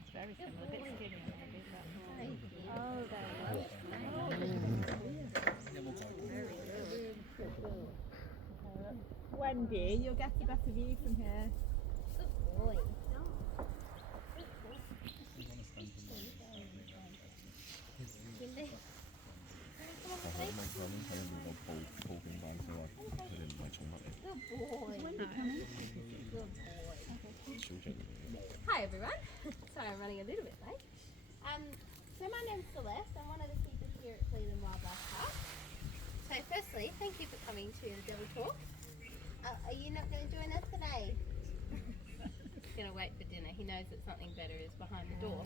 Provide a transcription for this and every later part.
It's very similar, a bit skinnier maybe, but... Oh, there you go. Wendy, you'll get a better view from here. Good boy. Hi everyone. Sorry, I'm running a little bit late. So my name's Celeste. I'm one of the keepers here at Cleland Wildlife Park. So firstly, thank you for coming to the Devil Talk. Are you not going to join us today? He's going to wait for dinner. He knows that something better is behind the door.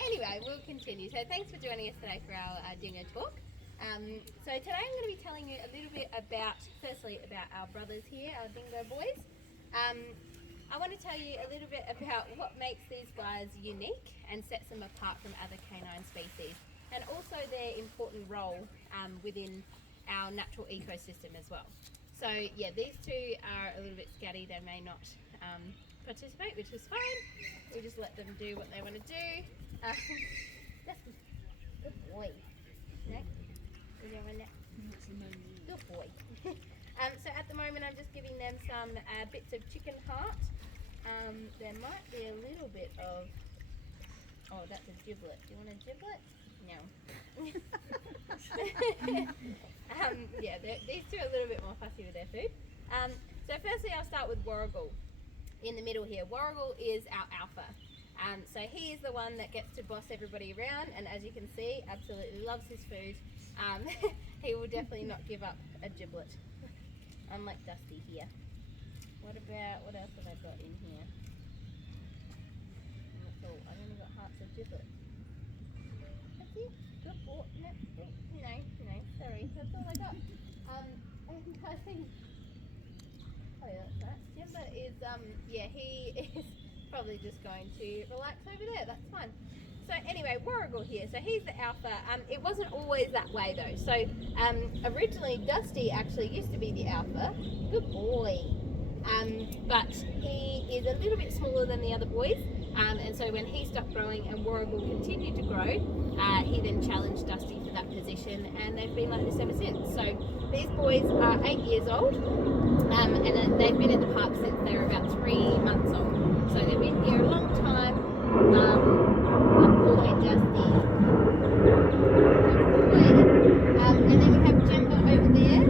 Anyway, we'll continue. So thanks for joining us today for our Dingo Talk. So today I'm going to be telling you a little bit about, firstly, about our brothers here, our Dingo boys. I want to tell you a little bit about what makes these guys unique and sets them apart from other canine species, and also their important role within our natural ecosystem as well. So yeah, these two are a little bit scatty. They may not participate, which is fine. We just let them do what they want to do. Good boy. Next. Good boy. So at the moment I'm just giving them some bits of chicken heart. There might be a little bit of, oh, that's a giblet. Do you want a giblet? No. Yeah, these two are a little bit more fussy with their food. So firstly I'll start with Warrigal in the middle here. Warrigal is our alpha. So he is the one that gets to boss everybody around, and as you can see, absolutely loves his food. He will definitely not give up a giblet, unlike Dusty here. What else have I got in here? That's all. I've only got hearts of giblets. That's it. Good boy. No, sorry. That's all I got. And I think, oh yeah, that's right. Giblet is, yeah, he is probably just going to relax over there. That's fine. So anyway, Warrigal here. So he's the alpha. It wasn't always that way though. So originally Dusty actually used to be the alpha. Good boy. But he is a little bit smaller than the other boys. And so when he stopped growing and Warrigal continued to grow, he then challenged Dusty for that position, and they've been like this ever since. So these boys are 8 years old, and they've been in the park since they were about 3 months old. So they've been here a long time. Good boy, Dusty. Good boy. And then we have Jumbo over there,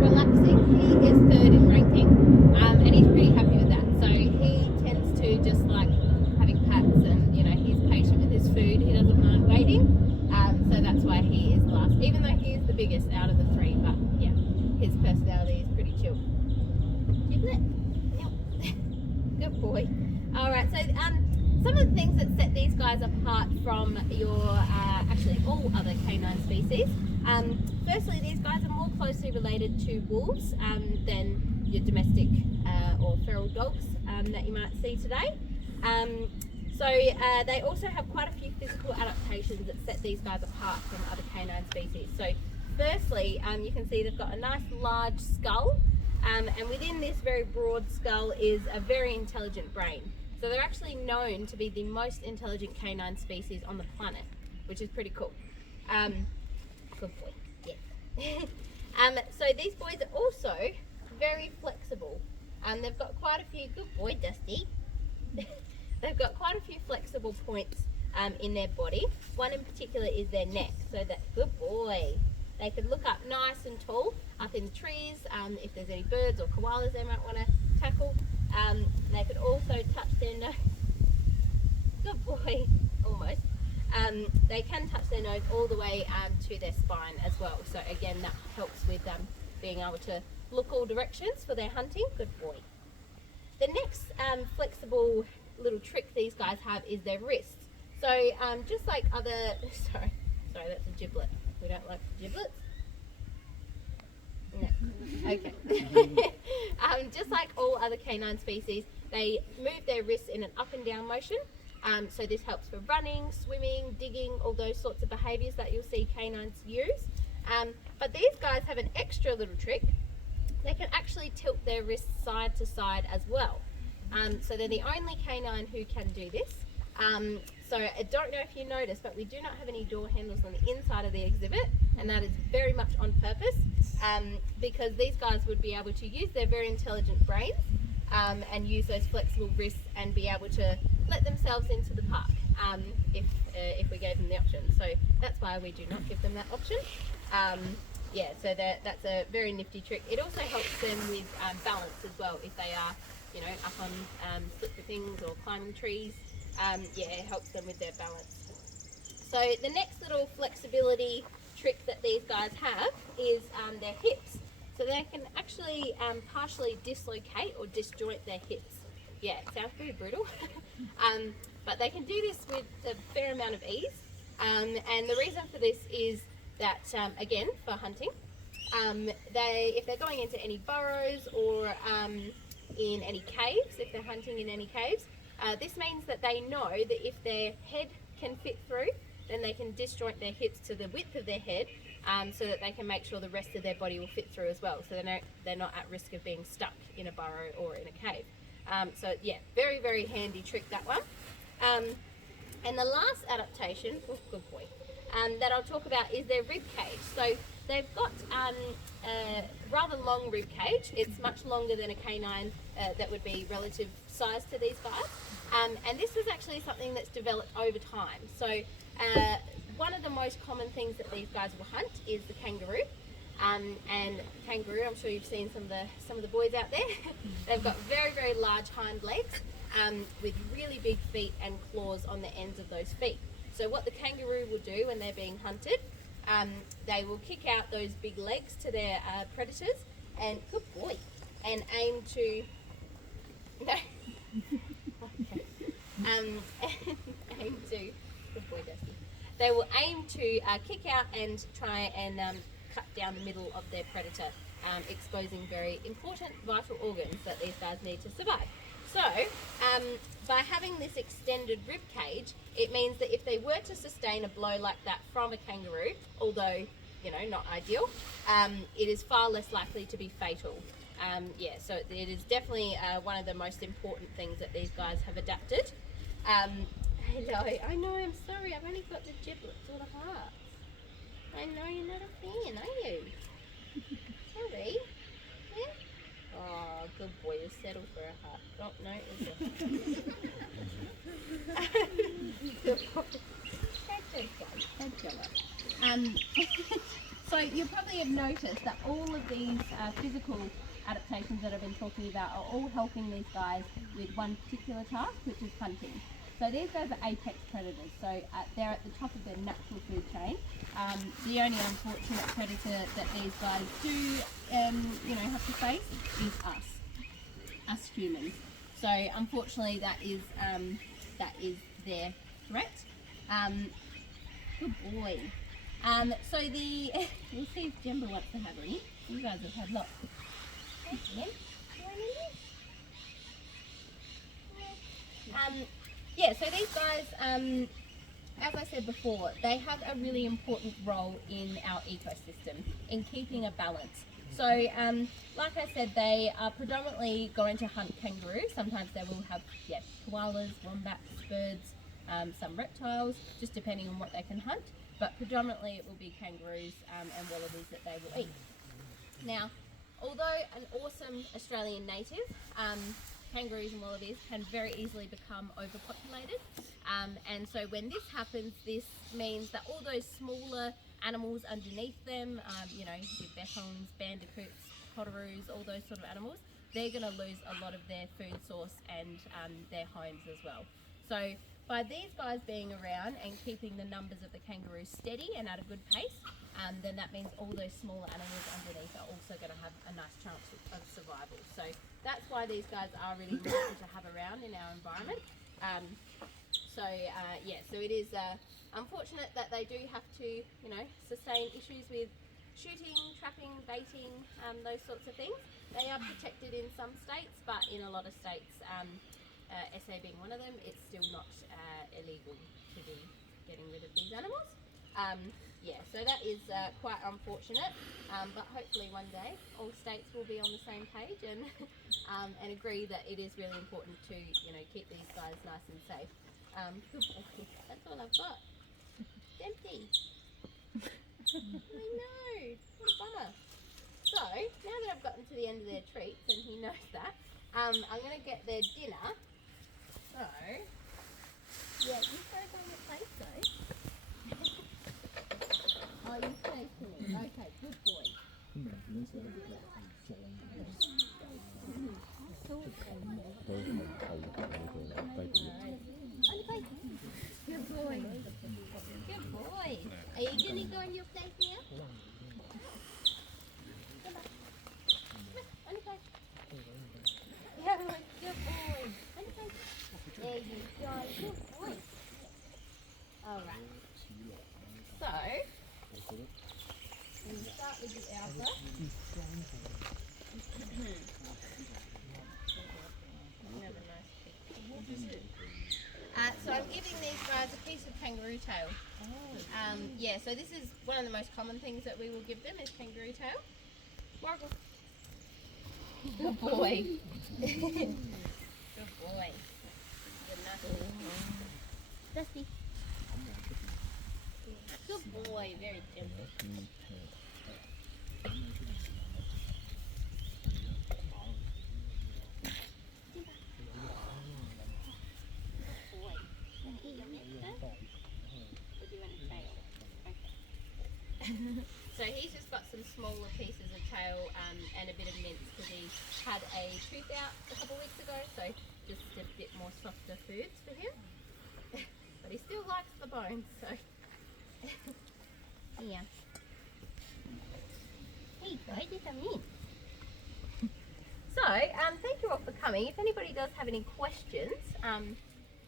relaxing. He is 3rd in ranking, and he's pretty happy with that. So he tends to just like having pats, and you know, he's patient with his food. He doesn't mind waiting. So that's why he is last, even though he is the biggest out of the 3. But yeah, his personality is pretty chill. Giblet? Yep. Good boy. Alright, so some of the things that set these guys apart from your, actually all other canine species. Firstly, these guys are more closely related to wolves than your domestic or feral dogs that you might see today. So they also have quite a few physical adaptations that set these guys apart from other canine species. So firstly, you can see they've got a nice large skull, and within this very broad skull is a very intelligent brain. So they're actually known to be the most intelligent canine species on the planet, which is pretty cool. Good boy, yeah. So these boys are also very flexible. They've got quite a few, good boy, Dusty. They've got quite a few flexible points in their body. One in particular is their neck. So that, good boy. They could look up nice and tall up in the trees. If there's any birds or koalas they might want to tackle. They could also touch their nose. Good boy, almost. They can touch their nose all the way to their spine as well. So again, that helps with being able to look all directions for their hunting. Good boy. The next flexible little trick these guys have is their wrists. So just like other, sorry, that's a giblet. We don't like giblets. No. Okay. Just like all other canine species, they move their wrists in an up and down motion. So this helps for running, swimming, digging, all those sorts of behaviours that you'll see canines use. But these guys have an extra little trick. They can actually tilt their wrists side to side as well. So they're the only canine who can do this. So I don't know if you noticed, but we do not have any door handles on the inside of the exhibit, and that is very much on purpose, because these guys would be able to use their very intelligent brains and use those flexible wrists and be able to let themselves into the park if we gave them the option. So that's why we do not give them that option. Yeah, so that's a very nifty trick. It also helps them with balance as well if they are, you know, up on slippery things or climbing trees. Yeah, it helps them with their balance. So the next little flexibility trick that these guys have is their hips. So they can actually partially dislocate or disjoint their hips. Yeah, it sounds pretty brutal. But they can do this with a fair amount of ease. And the reason for this is that, again, for hunting, if they're going into any burrows or in any caves, if they're hunting in any caves, this means that they know that if their head can fit through, then they can disjoint their hips to the width of their head, so that they can make sure the rest of their body will fit through as well, so they're not at risk of being stuck in a burrow or in a cave. So yeah, very, very handy trick, that one. And the last adaptation, oh good boy, that I'll talk about is their rib cage. So they've got a rather long rib cage. It's much longer than a canine that would be relative size to these guys. And this is actually something that's developed over time. So one of the most common things that these guys will hunt is the kangaroo. And kangaroo, I'm sure you've seen some of the boys out there. They've got very, very large hind legs with really big feet and claws on the ends of those feet. So what the kangaroo will do when they're being hunted, they will kick out those big legs to their predators, and good boy, and aim to no, okay. Aim to good boy, Dusty. They will aim to kick out and try and cut down the middle of their predator, exposing very important vital organs that these guys need to survive. So, by having this extended rib cage, it means that if they were to sustain a blow like that from a kangaroo, although, you know, not ideal, it is far less likely to be fatal. Yeah, so it is definitely one of the most important things that these guys have adapted. Hello, I know, I'm sorry, I've only got the giblets or the hearts. I know you're not a fan, are you? Sorry. Yeah? Oh, good boy, you settle for a heart. Oh, no, it's a... Good boy. That's okay. That's alright. So you probably have noticed that all of these physical adaptations that I've been talking about are all helping these guys with one particular task, which is hunting. So these guys are apex predators, so they're at the top of their natural food chain. The only unfortunate predator that these guys do, you know, have to face is us humans. So unfortunately, that is their threat. Good boy. So we'll see if Jemba wants to have any. You guys have had lots. Hey, Jem, you want any? Yeah, so these guys, as I said before, they have a really important role in our ecosystem, in keeping a balance. So, like I said, they are predominantly going to hunt kangaroos. Sometimes they will have, yeah, koalas, wombats, birds, some reptiles, just depending on what they can hunt. But predominantly it will be kangaroos and wallabies that they will eat. Now, although an awesome Australian native, kangaroos and wallabies can very easily become overpopulated, and so when this happens, this means that all those smaller animals underneath them, you know, your betons, bandicoots, potoroos, all those sort of animals, they're going to lose a lot of their food source and their homes as well. So by these guys being around and keeping the numbers of the kangaroos steady and at a good pace, then that means all those smaller animals underneath are also going to have a nice chance of survival. So that's why these guys are really important to have around in our environment. Yeah, so it is unfortunate that they do have to, you know, sustain issues with shooting, trapping, baiting, those sorts of things. They are protected in some states, but in a lot of states, SA being one of them, it's still not illegal to be getting rid of these animals. Yeah, so that is quite unfortunate, but hopefully one day all states will be on the same page and and agree that it is really important to, you know, keep these guys nice and safe. That's all I've got. It's empty. I know. What a bummer. So now that I've gotten to the end of their treats and he knows that, I'm going to get their dinner. So yeah, you guys on your plate though. Oh, you stay silly. Okay, good boy. Good boy. Good boy. Are you going to go on your plate now? Come on. On your plate. Yeah, good boy. On your plate. There you go. Good boy. All right. So, we'll start with the outer. Another nice piece. So I'm giving these guys a piece of kangaroo tail. Yeah, so this is one of the most common things that we will give them is kangaroo tail. Margot. Good boy. Good boy. Good enough. Dusty. Good boy, very gentle. So he's just got some smaller pieces of tail and a bit of mince because he had a tooth out a couple of weeks ago, so just a bit more softer foods for him. But he still likes the bones, so yeah. Hey, go do some in. So, thank you all for coming. If anybody does have any questions,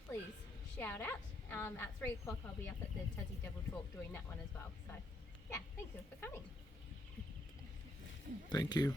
please shout out. At 3 o'clock I'll be up at the Tassie Devil Talk doing that one as well. So, yeah, thank you for coming. Thank you.